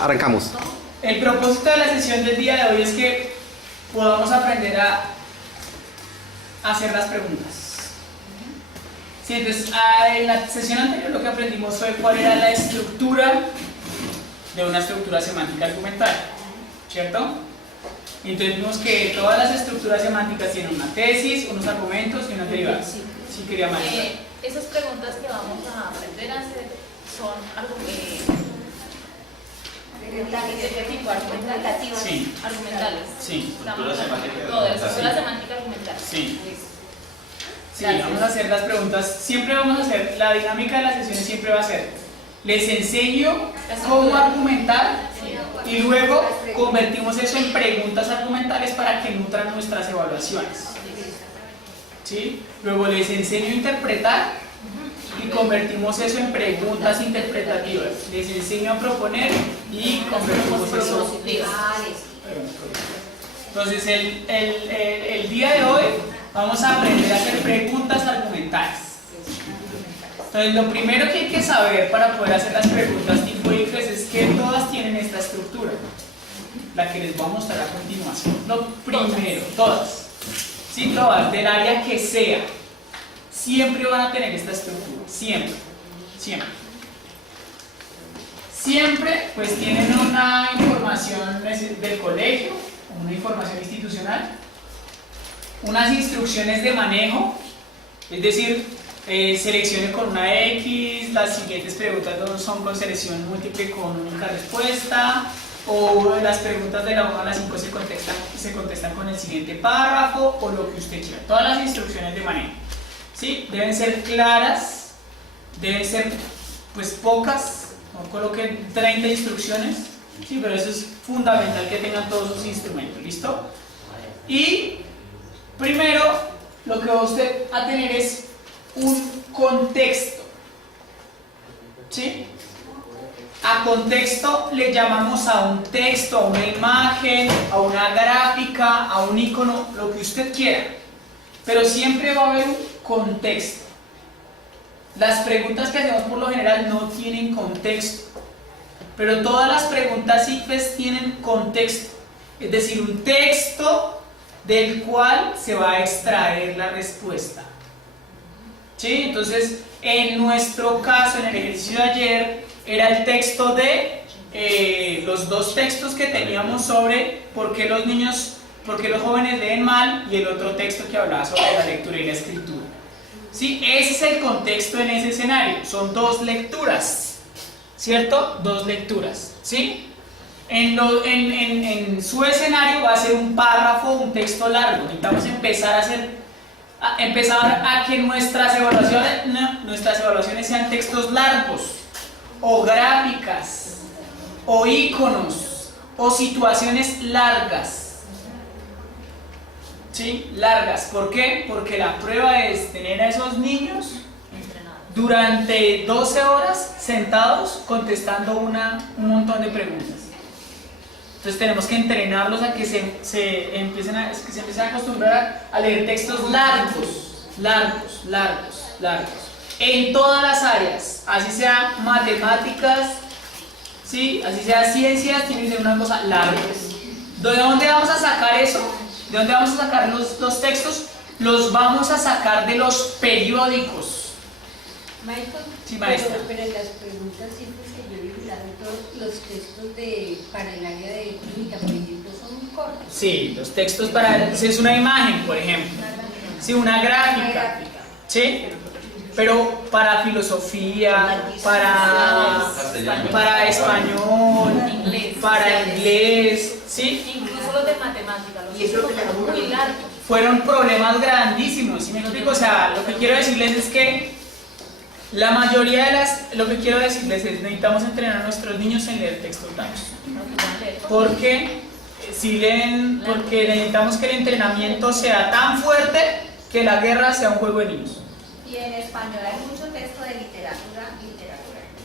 arrancamos. El propósito de la sesión del día de hoy es que podamos aprender a hacer las preguntas. Sí, entonces, en la sesión anterior lo que aprendimos fue cuál era la estructura de una estructura semántica argumental, ¿cierto? Entonces vimos que todas las estructuras semánticas tienen una tesis, unos argumentos y unas derivadas. Sí, quería más. Esas preguntas que vamos a aprender a hacer son ¿de qué tipo? ¿Argumentativas? Sí. ¿Argumentales? Sí. Todo, de estructura semántica argumental. Sí. Sí, vamos a hacer las preguntas. Siempre vamos a hacer, la dinámica de las sesiones siempre va a ser: les enseño cómo argumentar y luego convertimos eso en preguntas argumentales para que nutran nuestras evaluaciones. ¿Sí? Luego les enseño a interpretar y convertimos eso en preguntas interpretativas. Les enseño a proponer y convertimos eso. Entonces el día de hoy vamos a aprender a hacer preguntas argumentales. Entonces lo primero que hay que saber para poder hacer las preguntas tipo ICFES es que todas tienen esta estructura, la que les voy a mostrar a continuación. Lo primero, todas, sí, todas, del área que sea, siempre van a tener esta estructura, siempre, siempre. Siempre pues tienen una información del colegio, una información institucional, unas instrucciones de manejo, es decir, seleccione con una X, las siguientes preguntas no son con selección múltiple con única respuesta, o las preguntas de la 1 a la 5 se contestan con el siguiente párrafo, o lo que usted quiera. Todas las instrucciones de manejo, ¿sí? Deben ser claras, deben ser pues pocas, no coloquen 30 instrucciones, ¿sí? Pero eso es fundamental que tengan todos sus instrumentos, ¿listo? Y primero, lo que va usted a tener es un contexto, ¿sí? A contexto le llamamos a un texto, a una imagen, a una gráfica, a un icono, lo que usted quiera, pero siempre va a haber un contexto. Las preguntas que hacemos por lo general no tienen contexto, pero todas las preguntas ICFES tienen contexto, es decir, un texto del cual se va a extraer la respuesta. ¿Sí? Entonces, en nuestro caso, en el ejercicio de ayer, era el texto de los dos textos que teníamos sobre por qué los jóvenes leen mal, y el otro texto que hablaba sobre la lectura y la escritura. ¿Sí? Ese es el contexto en ese escenario. Son dos lecturas, ¿cierto? Dos lecturas, ¿sí? En su escenario va a ser un párrafo, un texto largo. Necesitamos empezar a que nuestras evaluaciones sean textos largos, o gráficas, o iconos, o situaciones largas. ¿Sí? Largas. ¿Por qué? Porque la prueba es tener a esos niños durante 12 horas sentados contestando un montón de preguntas. Entonces tenemos que entrenarlos a que se empiecen a acostumbrar a leer textos largos, en todas las áreas, así sea matemáticas, ¿sí? Así sea ciencias, tiene que ser una cosa larga. ¿De dónde vamos a sacar eso? ¿De dónde vamos a sacar los textos? Los vamos a sacar de los periódicos. Michael, sí, maestra. Pero en las preguntas siempre que yo he vigilado, todos los textos para el área de química, por ejemplo, son cortos. Sí, los textos es una imagen, por ejemplo. Sí, una gráfica. ¿Sí? Pero para filosofía, para español, para inglés, ¿sí? Incluso los de matemáticas, los son muy largos. Fueron problemas grandísimos, ¿sí me explico? O sea, lo que quiero decirles es que la mayoría de lo que quiero decirles es: necesitamos entrenar a nuestros niños en leer textos largos. Porque necesitamos que el entrenamiento sea tan fuerte que la guerra sea un juego de niños. Y en español hay mucho texto de literatura.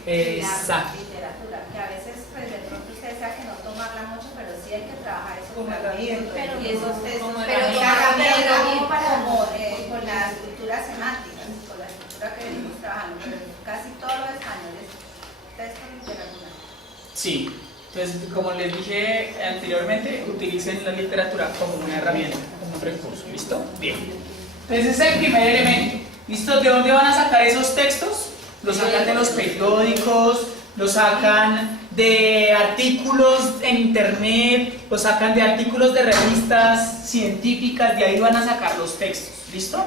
Exacto. Literatura, que a veces pues de pronto usted desea que no tomarla mucho, pero sí hay que trabajar eso. Como herramienta. Y esos textos, como pero herramienta. con la estructura semántica, con la estructura que venimos trabajando, pero casi todo lo español es texto de literatura. Sí. Entonces, como les dije anteriormente, utilicen la literatura como una herramienta, como un recurso. ¿Listo? Bien. Entonces, ese es el primer elemento. ¿Listo? ¿De dónde van a sacar esos textos? Los sacan de los periódicos, los sacan de artículos en internet, los sacan de artículos de revistas científicas, de ahí van a sacar los textos. ¿Listo?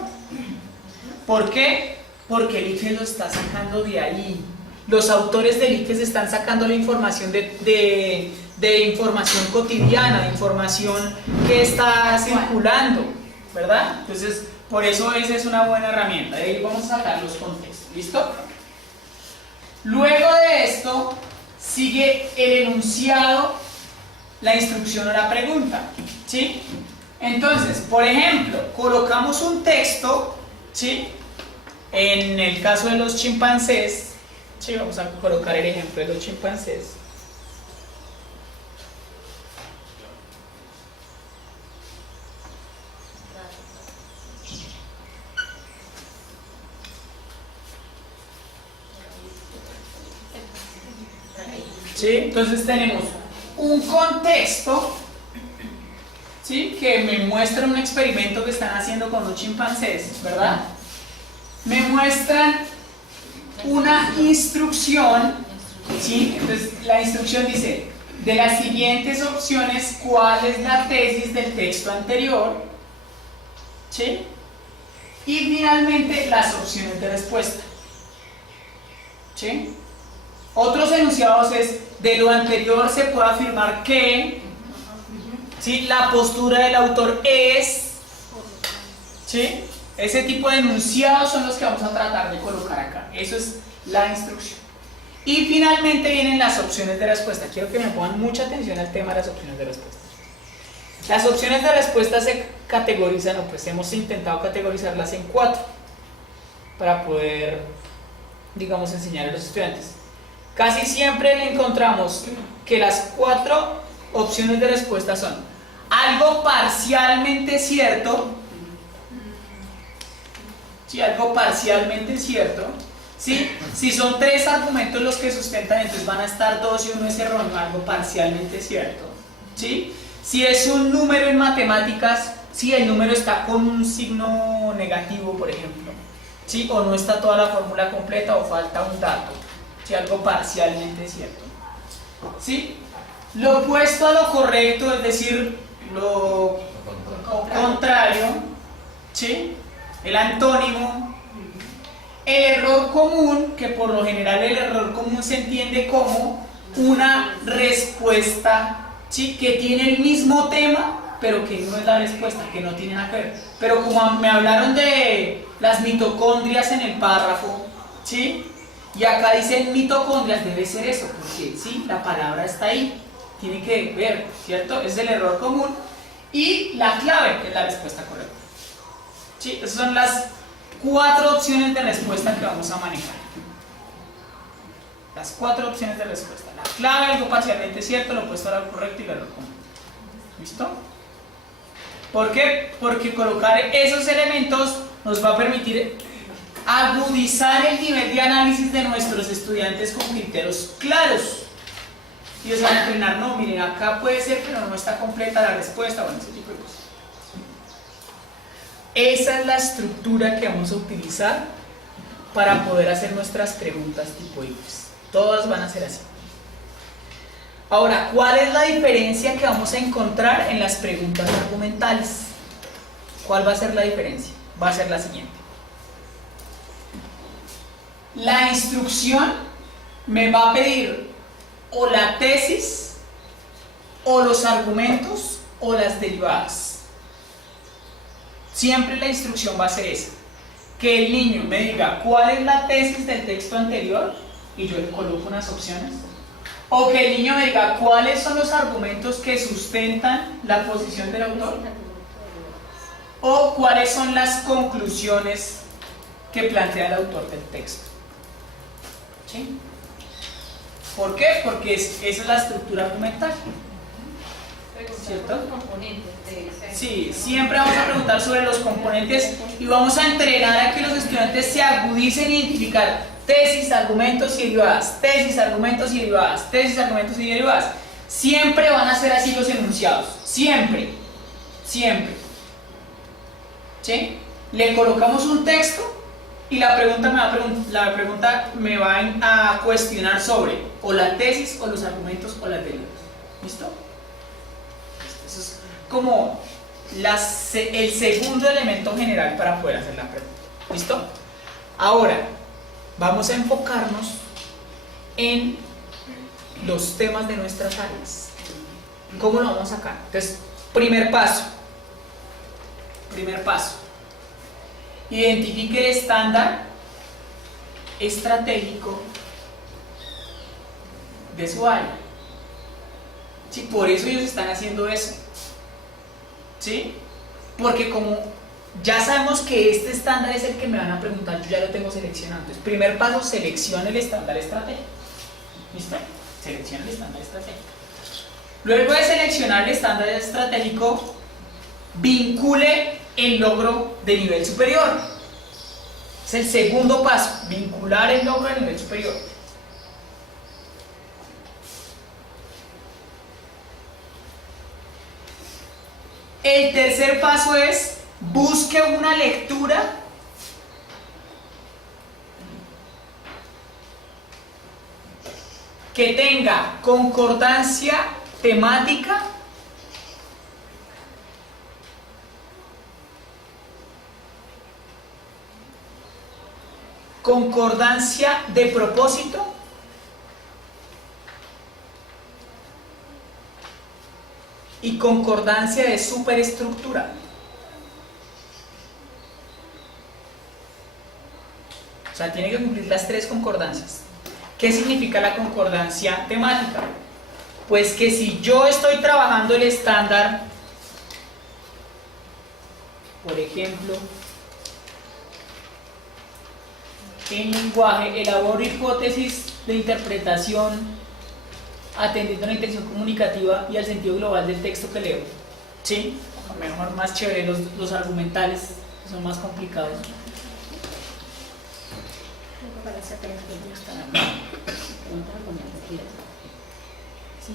¿Por qué? Porque el ICFES lo está sacando de ahí. Los autores del ICFES están sacando la información de información cotidiana, de información que está circulando, ¿verdad? Entonces, por eso esa es una buena herramienta. De ahí vamos a sacar los contextos. ¿Listo? Luego de esto, sigue el enunciado, la instrucción o la pregunta. ¿Sí? Entonces, por ejemplo, colocamos un texto, ¿sí? En el caso de los chimpancés, ¿sí? Vamos a colocar el ejemplo de los chimpancés. ¿Sí? Entonces tenemos un contexto, ¿sí? Que me muestra un experimento que están haciendo con los chimpancés, ¿verdad? Me muestran una instrucción, ¿sí? Entonces la instrucción dice, de las siguientes opciones, ¿cuál es la tesis del texto anterior? ¿Sí? Y finalmente las opciones de respuesta. ¿Sí? Otros enunciados es, de lo anterior se puede afirmar que, ¿sí? La postura del autor es, ¿sí? Ese tipo de enunciados son los que vamos a tratar de colocar acá. Eso es la instrucción. Y finalmente vienen las opciones de respuesta. Quiero que me pongan mucha atención al tema de las opciones de respuesta. Las opciones de respuesta se categorizan, o pues hemos intentado categorizarlas en 4 para poder, digamos, enseñar a los estudiantes. Casi siempre le encontramos que las 4 opciones de respuesta son algo parcialmente cierto, ¿sí? Algo parcialmente cierto, ¿sí? Si son 3 argumentos los que sustentan, entonces van a estar 2 y 1 es erróneo, algo parcialmente cierto, ¿sí? Si es un número en matemáticas, si el número está con un signo negativo, por ejemplo, ¿sí? O no está toda la fórmula completa o falta un dato, ¿sí? Algo parcialmente cierto, ¿sí? Lo opuesto a lo correcto, es decir, lo contrario, ¿sí? El antónimo. El error común, que por lo general el error común se entiende como una respuesta, ¿sí? Que tiene el mismo tema, pero que no es la respuesta, que no tiene nada que ver. Pero como me hablaron de las mitocondrias en el párrafo, ¿sí? Y acá dicen mitocondrias, debe ser eso, porque ¿sí? La palabra está ahí, tiene que ver, ¿cierto? Es el error común. Y la clave, que es la respuesta correcta. ¿Sí? Esas son las 4 opciones de respuesta que vamos a manejar. Las 4 opciones de respuesta. La clave, algo parcialmente cierto, lo opuesto a lo correcto y el error común. ¿Listo? ¿Por qué? Porque colocar esos elementos nos va a permitir agudizar el nivel de análisis de nuestros estudiantes con criterios claros. Y ellos van a entrenar, no, miren, acá puede ser, pero no está completa la respuesta, bueno, ese tipo de cosas. Esa es la estructura que vamos a utilizar para poder hacer nuestras preguntas tipo ICFES. Todas van a ser así. Ahora, ¿cuál es la diferencia que vamos a encontrar en las preguntas argumentales? ¿Cuál va a ser la diferencia? Va a ser la siguiente. La instrucción me va a pedir o la tesis, o los argumentos, o las derivadas. Siempre la instrucción va a ser esa. Que el niño me diga cuál es la tesis del texto anterior y yo le coloco unas opciones. O que el niño me diga cuáles son los argumentos que sustentan la posición del autor. O cuáles son las conclusiones que plantea el autor del texto. ¿Sí? ¿Por qué? Porque esa es la estructura argumental. ¿Cierto? Sí, siempre vamos a preguntar sobre los componentes y vamos a entrenar a que los estudiantes se agudicen a identificar tesis, argumentos y derivadas, tesis, argumentos y derivadas, tesis, argumentos y derivadas. Siempre van a ser así los enunciados, siempre, siempre. ¿Sí? Le colocamos un texto y la pregunta me va a cuestionar sobre o la tesis o los argumentos o las derivadas. ¿Listo? Eso es como el segundo elemento general para poder hacer la pregunta. ¿Listo? Ahora, vamos a enfocarnos en los temas de nuestras áreas. ¿Cómo lo vamos a sacar? Entonces, primer paso. Identifique el estándar estratégico de su área. ¿Sí? Por eso ellos están haciendo eso. ¿Sí? Porque como ya sabemos que este estándar es el que me van a preguntar, yo ya lo tengo seleccionado. Entonces, primer paso, seleccione el estándar estratégico. ¿Listo? Seleccione el estándar estratégico. Luego de seleccionar el estándar estratégico, vincule el logro de nivel superior. Es el segundo paso, vincular el logro de nivel superior. El tercer paso es busque una lectura que tenga concordancia temática concordancia de propósito y concordancia de superestructura. O sea, tiene que cumplir las tres concordancias. ¿Qué significa la concordancia temática? Pues que si yo estoy trabajando el estándar, por ejemplo, en lenguaje, elaboro hipótesis de interpretación atendiendo a la intención comunicativa y al sentido global del texto que leo. ¿Sí? Mejor, más chévere, los argumentales que son más complicados.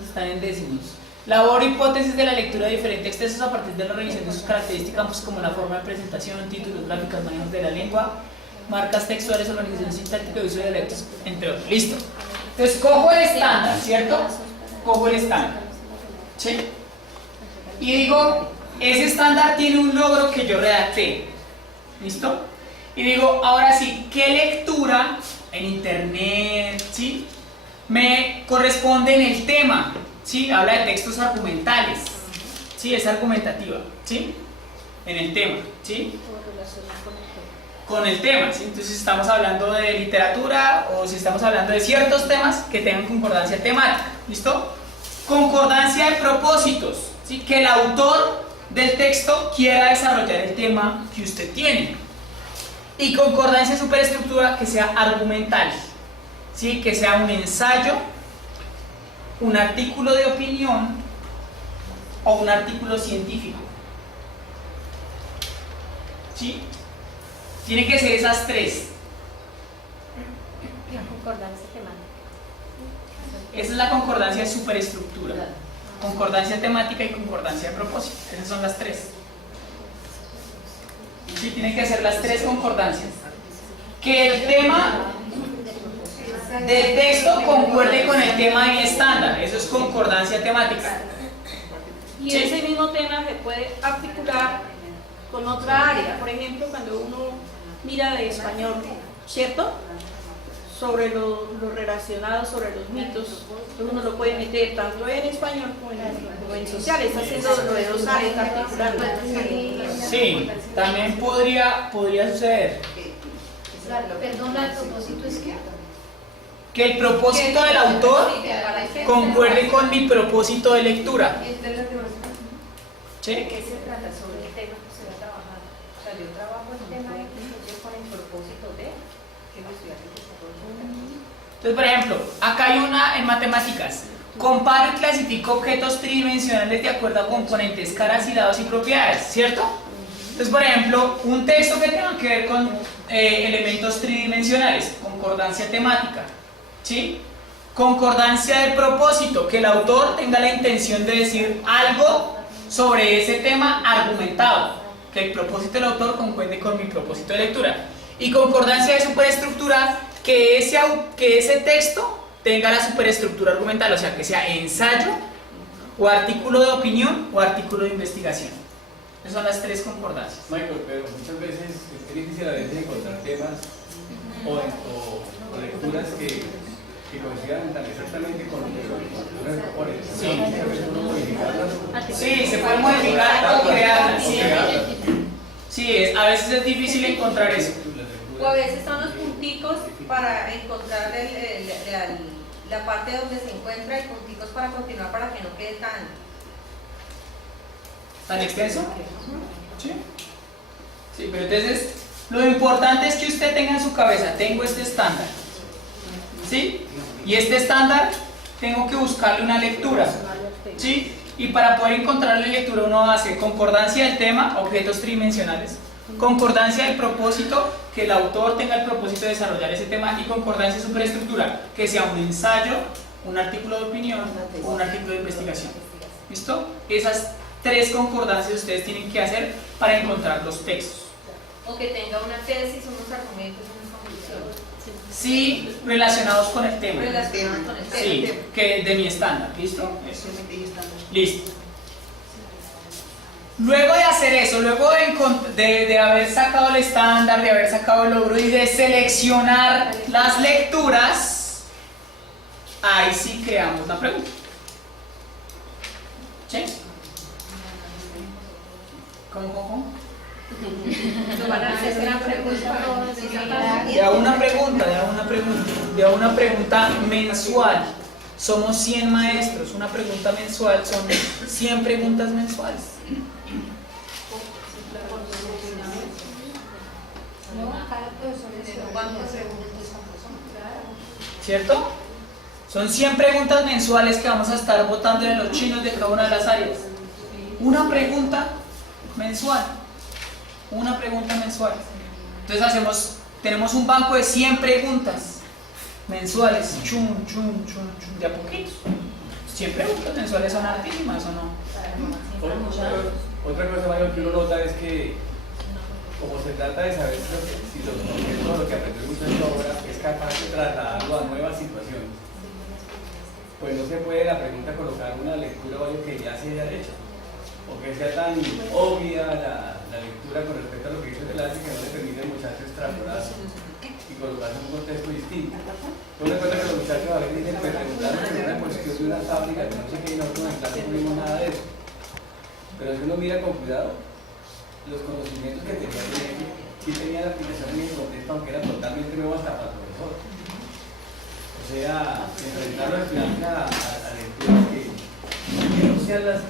Están en décimos. Laboro hipótesis de la lectura de diferentes textos a partir de la revisión de sus características, pues, como la forma de presentación, títulos, gráficas, manejos de la lengua, marcas textuales, organización sintáctica y uso de dialectos, entre otros. Listo. Entonces cojo el estándar, ¿cierto? Cojo el estándar. ¿Sí? Y digo, ese estándar tiene un logro que yo redacté. ¿Listo? Y digo, ahora sí, ¿qué lectura en internet, ¿sí?, me corresponde en el tema? ¿Sí? Habla de textos argumentales. ¿Sí? Es argumentativa. ¿Sí? En el tema. ¿Sí? Con el tema, ¿sí? Entonces estamos hablando de literatura o si estamos hablando de ciertos temas que tengan concordancia temática. ¿Listo? Concordancia de propósitos, ¿sí? Que el autor del texto quiera desarrollar el tema que usted tiene. Y concordancia de superestructura, que sea argumental, ¿sí? Que sea un ensayo, un artículo de opinión o un artículo científico. ¿Sí? Tiene que ser esas tres. La concordancia temática. Esa es la concordancia de superestructura. Concordancia temática y concordancia de propósito. Esas son las tres. Sí, tienen que ser las tres concordancias. Que el tema del texto concuerde con el tema en estándar. Eso es concordancia temática. Y Sí. ese mismo tema se puede articular con otra área. Por ejemplo, cuando uno mira de español, ¿cierto?, sobre lo relacionado sobre los mitos, uno lo puede meter tanto en español como en social. Está haciendo lo de dos áreas articulares. Sí, también podría suceder. Perdón, el propósito es Que el propósito del autor concuerde con mi propósito de lectura. ¿Sí? ¿De qué se trata? Sobre el tema que se va a trabajar. O sea, yo trabajo el tema X con el propósito de que los estudiantes se pueden. Entonces, por ejemplo, acá hay una en matemáticas. Comparo y clasifico objetos tridimensionales de acuerdo a componentes, caras y lados y propiedades, ¿cierto? Entonces, por ejemplo, un texto que tenga que ver con elementos tridimensionales, concordancia temática, ¿sí? Concordancia del propósito, que el autor tenga la intención de decir algo sobre ese tema argumentado, que el propósito del autor concuerde con mi propósito de lectura. Y concordancia de superestructura, que ese texto tenga la superestructura argumental, o sea, que sea ensayo, o artículo de opinión, o artículo de investigación. Esas son las tres concordancias. Michael, pero muchas veces es difícil a veces encontrar temas o lecturas que coincidan tan exactamente con lo que uno propone. Sí, se puede modificar o crear. Sí, a veces es difícil encontrar eso. O a veces son los punticos para encontrar la parte donde se encuentra y punticos para continuar para que no quede ¿Tan extenso? Sí. Sí, pero entonces lo importante es que usted tenga en su cabeza, tengo este estándar. ¿Sí? Y este estándar tengo que buscarle una lectura. ¿Sí? Y para poder encontrar la lectura uno hace concordancia del tema, objetos tridimensionales, concordancia del propósito, que el autor tenga el propósito de desarrollar ese tema, y concordancia de superestructura, que sea un ensayo, un artículo de opinión o un artículo de investigación. ¿Listo? Esas tres concordancias ustedes tienen que hacer para encontrar los textos. O que tenga una tesis, unos argumentos, unas conclusiones. Sí, relacionados con el tema. Relacionados con el tema. Sí, que de mi estándar. ¿Listo? Eso. Listo. Luego de hacer eso, luego de haber sacado el estándar, de haber sacado el logro y de seleccionar las lecturas, ahí sí creamos la pregunta. ¿Sí? ¿Cómo? Nos van a hacer una pregunta. De una pregunta mensual. Somos 100 maestros, una pregunta mensual son 100 preguntas mensuales. No, cada profesor es ¿Cuántas ¿Cierto? Son 100 preguntas mensuales que vamos a estar votando en los chinos de cada una de las áreas. Una pregunta mensual. Una pregunta mensual. Entonces tenemos un banco de 100 preguntas mensuales. Chum, de a poquitos. 100 preguntas mensuales son hartísimas, ¿o no? Otra cosa, Mario, que uno nota es que, como se trata de saber si los conceptos, lo que aprendemos en esta obra es capaz de trasladarlo a nuevas situaciones, pues no se puede la pregunta colocar una lectura o algo que ya se haya hecho, o que sea tan obvia la lectura con respecto a lo que hizo clase que no le permite al muchacho extrapolar y colocarse en un contexto distinto. Yo me cuenta que los muchachos a veces dicen, pues preguntaron sobre una cuestión de una fábrica, que no sé qué, y nosotros en clase no vimos nada de eso. Pero si uno mira con cuidado, los conocimientos que tenía sí tenía la aplicación en ese contexto, aunque era totalmente nuevo hasta para el profesor. O sea, enfrentar los estudiantes a lecturas que no sean las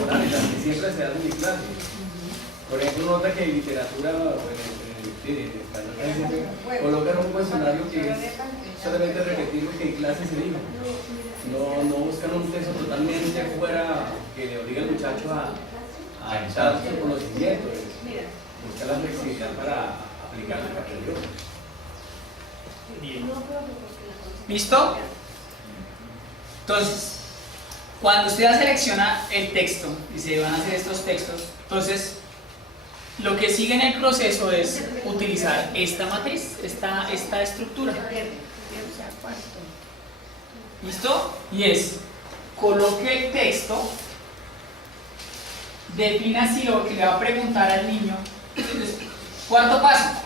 orales, las que siempre se hacen en clase. Por ejemplo, nota que en literatura, en español, colocan un cuestionario que es solamente repetir lo que en clase se dijo. No buscan un texto totalmente fuera que le obligue al muchacho a echar su conocimiento, buscar la flexibilidad para aplicar lo que aprendió. Bien. ¿Listo? Entonces, cuando usted selecciona el texto y se van a hacer estos textos, entonces lo que sigue en el proceso es utilizar esta matriz, esta estructura. ¿Listo? Y es, coloque el texto, defina si lo que le va a preguntar al niño. Entonces, cuarto paso.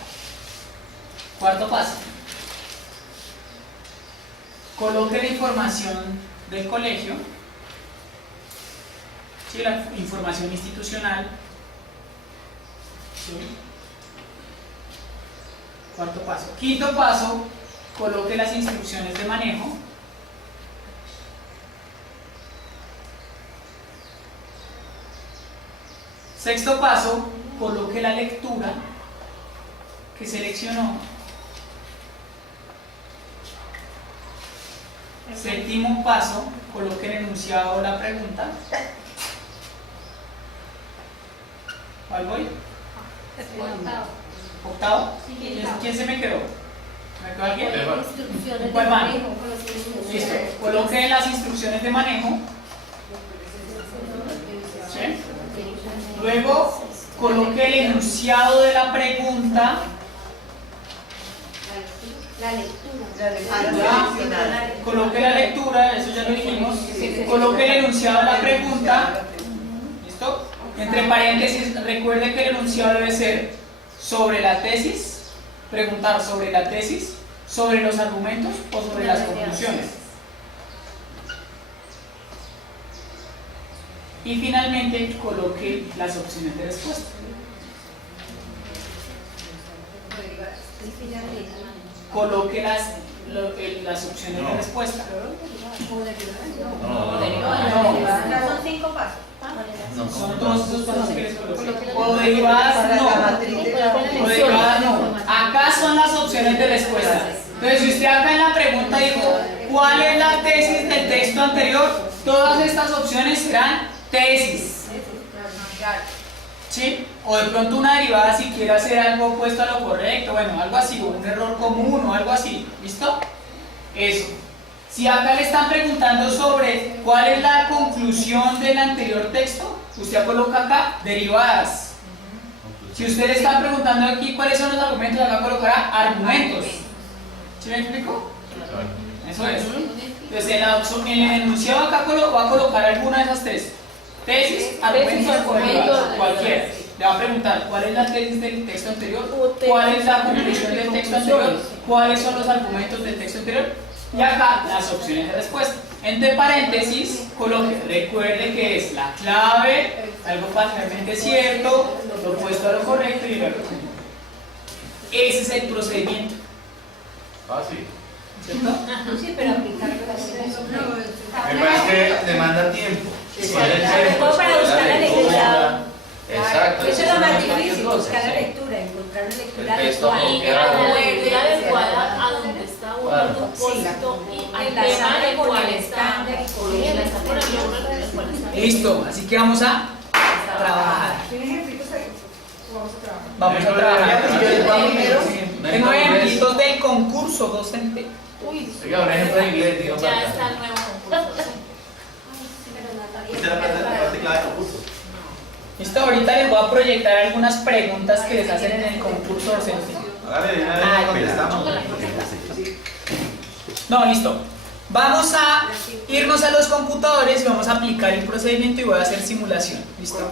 Coloque la información del colegio, ¿sí? La información institucional. ¿Sí? Cuarto paso. Quinto paso, coloque las instrucciones de manejo. Sexto paso, coloque la lectura que seleccionó. Séptimo paso, coloque el enunciado o la pregunta. ¿Cuál voy? Octavo. ¿Octavo? ¿Quién se me quedó? ¿Me quedó alguien? Instrucciones de ¿Cuál van? manejo. Listo. Coloque las instrucciones de manejo. ¿Sí? Luego, coloque el enunciado de la pregunta. La lectura. Coloque la lectura, eso ya lo dijimos. Coloque el enunciado de la pregunta. ¿Listo? Entre paréntesis, recuerde que el enunciado debe ser sobre la tesis, preguntar sobre la tesis, sobre los argumentos o sobre las conclusiones. Y finalmente, coloque las opciones de respuesta. Coloque las opciones de respuesta. Ya son 5 pasos. Son todos esos pasos que les coloqué. O derivadas no. O derivadas no. Acá son las opciones de respuesta. Entonces, si usted acá en la pregunta dijo, ¿cuál es la tesis del texto anterior? Todas estas opciones serán tesis. ¿Sí? O de pronto una derivada si quiere hacer algo opuesto a lo correcto, bueno, algo así, o un error común o algo así. ¿Listo? Eso. Si acá le están preguntando sobre cuál es la conclusión del anterior texto, usted coloca acá derivadas. Si usted le está preguntando aquí cuáles son los argumentos, acá colocará argumentos. ¿Sí me explico? Eso es. Entonces en el enunciado acá va a colocar alguna de esas tres. Tesis, argumentos o derivadas, cualquiera. Le va a preguntar cuál es la tesis del texto anterior, cuál es la conclusión del texto anterior, cuáles son los argumentos del texto anterior. Y acá las opciones de respuesta. Entre paréntesis, coloque, recuerde que es la clave, algo parcialmente cierto, lo opuesto a lo correcto y el error. Ese es el procedimiento. Ah, sí. ¿Cierto? Sí, pero aplicarlo así. Me parece que demanda tiempo. Todo para buscar la lectura. Exacto. Eso es lo más difícil, buscar la lectura, encontrar una lectura El texto adecuada. Y la lectura adecuada a donde está uno Claro. el propósito y al tema Enlazarlo del con cual el está estándar y con el por el nombre del cual está. Listo, así que vamos a trabajar. Vamos a trabajar. Tengo ejemplitos del concurso docente. Oiga, un ejemplo de inglés, digo, Ya está el nuevo concurso. Usted la parte clave del concurso. Listo, ahorita les voy a proyectar algunas preguntas que les hacen en el concurso docente. Hágale, de una vez contestamos. No, listo. Vamos a irnos a los computadores y vamos a aplicar el procedimiento y voy a hacer simulación. ¿Listo?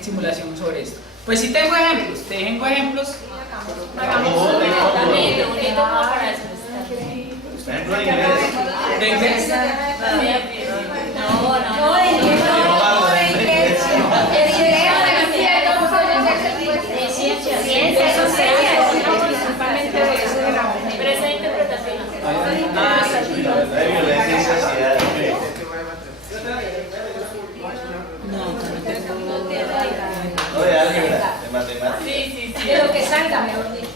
Simulación sobre esto. Pues si tengo ejemplos, tengo ejemplos. También, un poquito como para eso. Ejemplo de inglés. ¿De inglés? Pero esa interpretación. De violencia y sociedad. No, de álgebra, de matemáticas. Sí. De lo que salga, mejor dicho.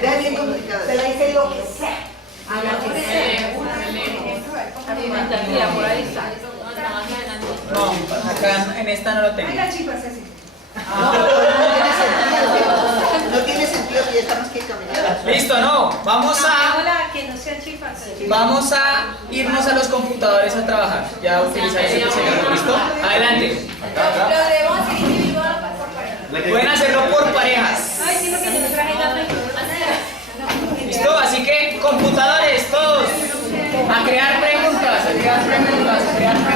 Era bien complicado. Pero dice lo que sea. Argumentativa, por ahí está. No, acá en esta no lo tengo. Ay, la chifa es así. No tiene sentido que ya estamos que caminar. Listo, no. Hola, que no sea chifas. Vamos a irnos a los computadores a trabajar. Ya utilizar ese procedimiento. ¿Listo? Adelante. Lo debemos hacer individual por pareja. Pueden hacerlo por parejas. Ay, sí, porque yo no traje la ¿Listo? Así que computadores, todos. A crear preguntas, a crear preguntas, a crear preguntas.